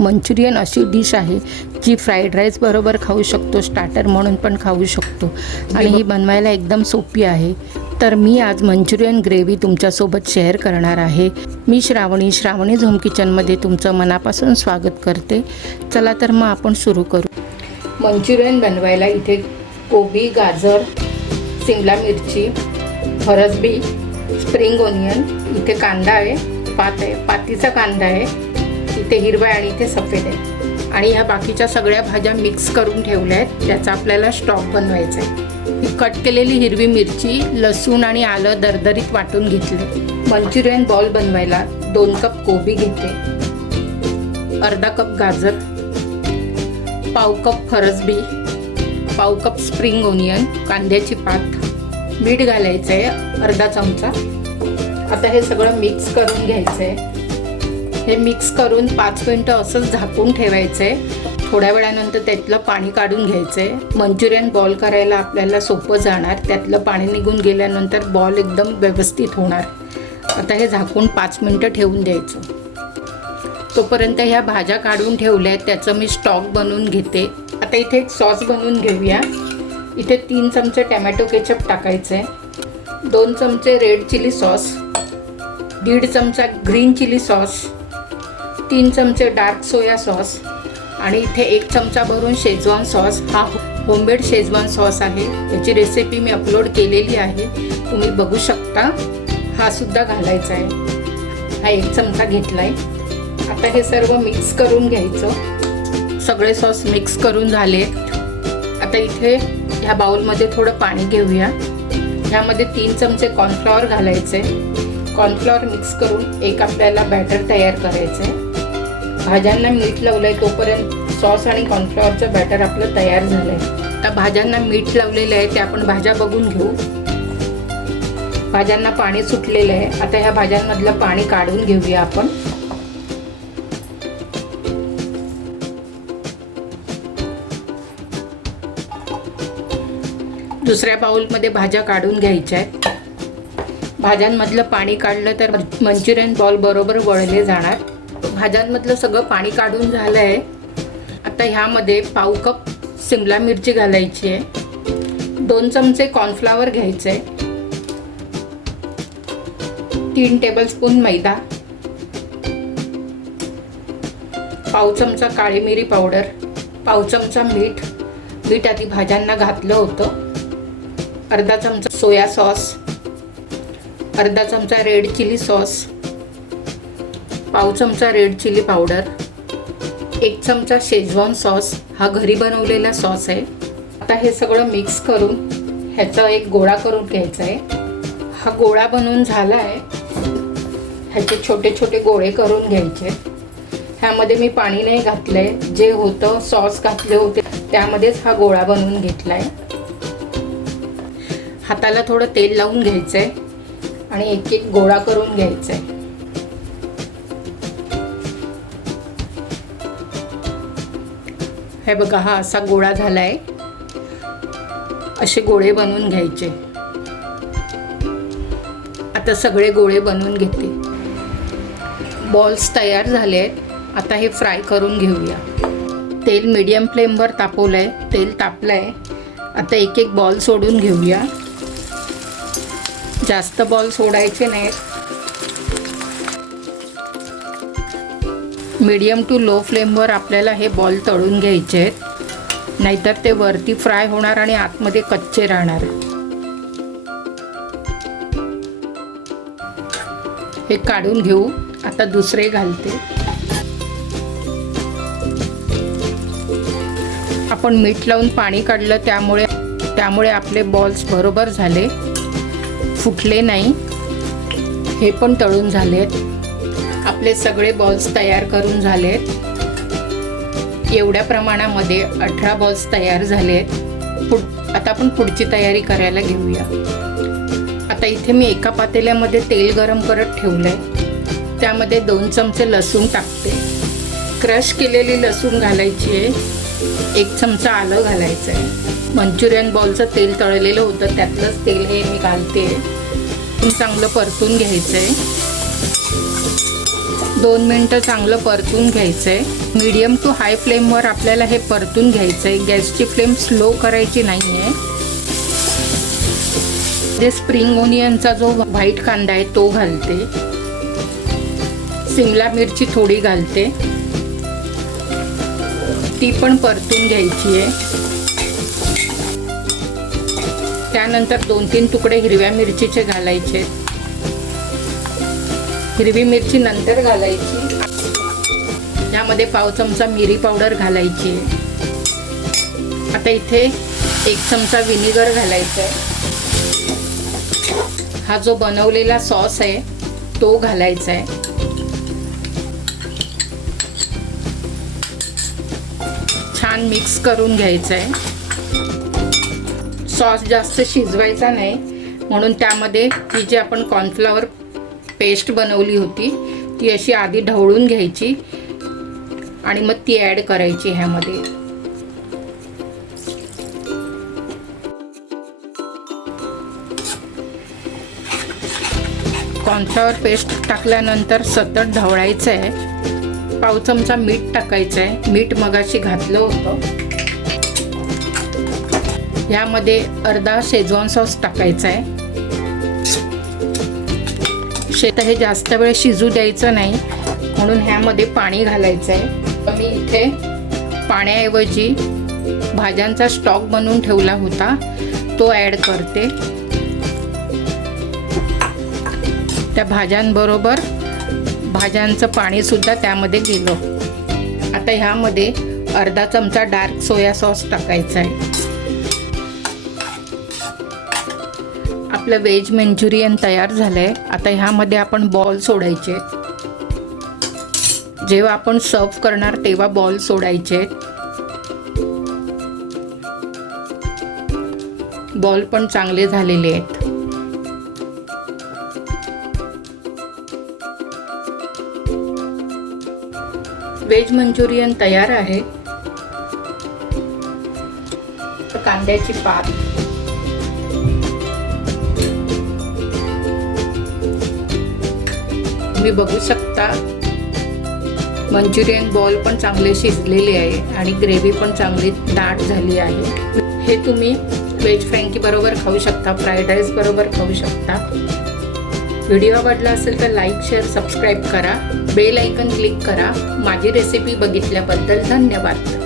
Manchurian अशी dish आहे जी fried rice बरोबर खाऊ शकतो स्टार्टर म्हणून पण खाऊ शकतो. आणि ही बनवायला एकदम सोपी आहे. तर मी आज मंचुरियन ग्रेव्ही तुमच्यासोबत शेअर करणार आहे. मी श्रावणी श्रावणी झोम किचनमध्ये तुमचं मनापासून स्वागत करते. चला तर मग आपण सुरू करू. मंचुरियन बनवायला इथे कोबी गाजर सिमला मिरची फरसबी स्प्रिंग ओनियन इथे कांदा आहे पात आहे पातीचा कांदा आहे इथे हिरवा आणि इथे सफेद आहे. आणि ह्या बाकीच्या सगळ्या भाज्या मिक्स करून ठेवल्या आहेत. त्याचा आपल्याला स्टॉक बनवायचा आहे. ही कट केलेली हिरवी मिरची लसूण आणि आलं दरदरीत वाटून घेतले. मंचुरियन बॉल बनवायला दोन कप कोबी घेते अर्धा कप गाजर. पाव कप फरसबी. पाव कप स्प्रिंग ओनियन कांद्याची पात. मीठ घालायचं आहे अर्धा चमचा. आता हे सगळं मिक्स करून घ्यायचं आहे हे मिक्स करून पाच मिनटं असंच झाकून ठेवायचं आहे थोड्या वेळानंतर त्यातलं पाणी काढून घ्यायचं आहे मंचुरियन बॉल करायला आपल्याला सोपं जाणार. त्यातलं पाणी निघून गेल्यानंतर बॉल एकदम व्यवस्थित होणार. आता हे झाकून पाच मिनटं ठेवून द्यायचं. तोपर्यंत ह्या भाज्या काढून ठेवल्या आहेत. त्याचं मी स्टॉक बनवून घेते. आता इथे एक सॉस बनवून घेऊया. इथे तीन चमचे टॅमॅटो केचप टाकायचं आहे दोन चमचे रेड चिली सॉस दीड चमचा ग्रीन चिली सॉस तीन चमचे डार्क सोया सॉस आणि इथे एक चमचा भरून शेजवान सॉस. हा होममेड शेजवान सॉस आहे. याची रेसिपी मी अपलोड केलेली आहे. तुम्ही बघू शकता. हा सुद्धा घालायचा आहे. हा एक चमचा घेतला आहे आता हे सर्व मिक्स करून घ्यायचं. सगळे सॉस मिक्स करून झाले. आता इथे ह्या बाउलमध्ये थोडं पाणी घेऊया. ह्यामध्ये तीन चमचे कॉर्नफ्लॉवर घालायचे. कॉर्नफ्लॉवर मिक्स करून एक आपल्याला बॅटर तयार करायचं आहे भाज्यांना मीठ लावलं आहे तोपर्यंत सॉस आणि कॉर्नफ्लॉवरचं बॅटर आपलं तयार झालं आहे आता भाज्यांना मीठ लावलेलं आहे ते आपण भाज्या बघून घेऊ. भाज्यांना पाणी सुटलेलं आहे. आता ह्या भाज्यांमधलं पाणी काढून घेऊया आपण. दुसऱ्या बाउलमध्ये भाज्या काढून घ्यायच्या आहेत. भाज्यांमधलं पाणी काढलं तर मंचुरियन बॉल बरोबर वळले जाणार. भाज्यांमधलं सगळं पाणी काढून झालं आहे आता ह्यामध्ये पाव कप सिमला मिरची घालायची आहे. दोन चमचे कॉर्नफ्लावर घ्यायचे तीन टेबलस्पून मैदा. पाव चमचा काळी मिरी पावडर पाव चमचा मीठ. मीठ आधी भाज्यांना घातलं होतं. अर्धा चमचा सोया सॉस. अर्धा चमचा रेड चिली सॉस. पाव चमचा रेड चिली पावडर एक चमचा शेजवान सॉस हा घरी बनवलेला सॉस आहे. आता हे सगळं मिक्स करून ह्याचा एक गोळा करून घ्यायचा आहे. हा गोळा बनवून झाला आहे ह्याचे छोटे छोटे गोळे करून घ्यायचे. ह्यामध्ये मी पाणी नाही घातलं आहे जे होतं सॉस घातले होते त्यामध्येच हा गोळा बनवून घेतला आहे हाताला थोडं तेल लावून घ्यायचं आहे आणि एक एक गोळा करून घ्यायचा आहे हे बघा हा असा गोळा झाला आहे असे गोळे बनवून घ्यायचे. आता सगळे गोळे बनवून घेते. बॉल्स तयार झाले आहेत. आता हे फ्राय करून घेऊया. तेल मीडियम फ्लेमवर तापवलं आहे तेल तापलं आहे आता एक एक बॉल सोडून घेऊया. जास्त बॉल सोडायचे नाहीत. मीडियम टू लो फ्लेमवर आपल्याला हे बॉल तळून घ्यायचे आहेत. नाहीतर ते वरती फ्राय होणार आणि आतमध्ये कच्चे राहणार. हे काढून घेऊ. आता दुसरे घालते. आपण मीठ लावून पाणी काढलं त्यामुळे त्यामुळे आपले बॉल्स बरोबर झाले. फुटले नाही. हे पण तळून झाले आहेत आपले सगळे बॉल्स तयार करून झालेत. एवढ्या प्रमाणामध्ये अठरा बॉल्स तयार झालेत. पुढ आता आपण पुढची तयारी करायला घेऊया. आता इथे मी एका पातेल्यामध्ये तेल गरम करत ठेवलं आहे त्यामध्ये दोन चमचे लसूण टाकते. क्रश केलेली लसूण घालायची आहे. एक चमचा आलं घालायचं आहे मंचुरियन बॉलचं तेल तळलेलं होतं. त्यातलंच तेल हे मी घालते. चांगलं परतून घ्यायचं आहे दोन मिनटं चांगलं परतून घ्यायचं आहे मीडियम टू हाय फ्लेमवर आपल्याला हे परतून घ्यायचं आहे गॅसची फ्लेम स्लो करायची नाही आहे जे स्प्रिंग ओनियनचा जो व्हाईट कांदा आहे तो घालते. सिमला मिरची थोडी घालते. ती पण परतून घ्यायची आहे. त्यानंतर दोन तीन तुकडे हिरव्या मिरचीचे घालायचे हिरवी मिरची नंतर घालायची. यामध्ये पाव चमचा मिरी पावडर घालायची. आता इथे एक चमचा विनिगर घालायचा आहे. हा जो बनवलेला सॉस आहे तो घालायचा आहे. छान मिक्स करून घ्यायचं आहे. सॉस जास्त शिजवायचा नाही म्हणून त्यामध्ये ही जी आपण कॉर्नफ्लॉवर पेस्ट बनवली होती. ती अशी आधी ढवळून घ्यायची आणि मग ती ॲड करायची ह्यामध्ये. कॉर्नफ्लॉवर पेस्ट टाकल्यानंतर सतत ढवळायचं आहे पाव चमचा मीठ टाकायचं आहे मीठ मगाशी घातलं होतं. यामध्ये अर्धा शेजवान सॉस टाकायचा आहे शेत हे जास्त वेळ शिजू द्यायचं नाही. म्हणून ह्यामध्ये पाणी घालायचं आहे मी इथे पाण्याऐवजी भाज्यांचा स्टॉक बनवून ठेवला होता. तो ॲड करते. त्या भाज्यांबरोबर भाज्यांचं पाणीसुद्धा त्यामध्ये गेलं. आता ह्यामध्ये अर्धा चमचा डार्क सोया सॉस टाकायचा आहे आपलं व्हेज मंचुरियन तयार झालं आहे आता ह्यामध्ये आपण बॉल सोडायचे. जेव्हा आपण सर्व करणार तेव्हा बॉल सोडायचे. बॉल पण चांगले झालेले आहेत. व्हेज मंचुरियन तयार आहे. कांद्याची पात. तुम्ही बघू शकता. मंचुरियन बॉल पण चांगले शिजलेले आहे आणि ग्रेव्ही पण चांगली दाट झाली आहे. हे तुम्ही व्हेज फ्रँकी बरोबर खाऊ शकता फ्राईड राईस बरोबर खाऊ शकता. व्हिडिओ आवडला असेल तर लाईक शेअर सबस्क्राईब करा. बेल ऐकन क्लिक करा. माझी रेसिपी बघितल्याबद्दल धन्यवाद.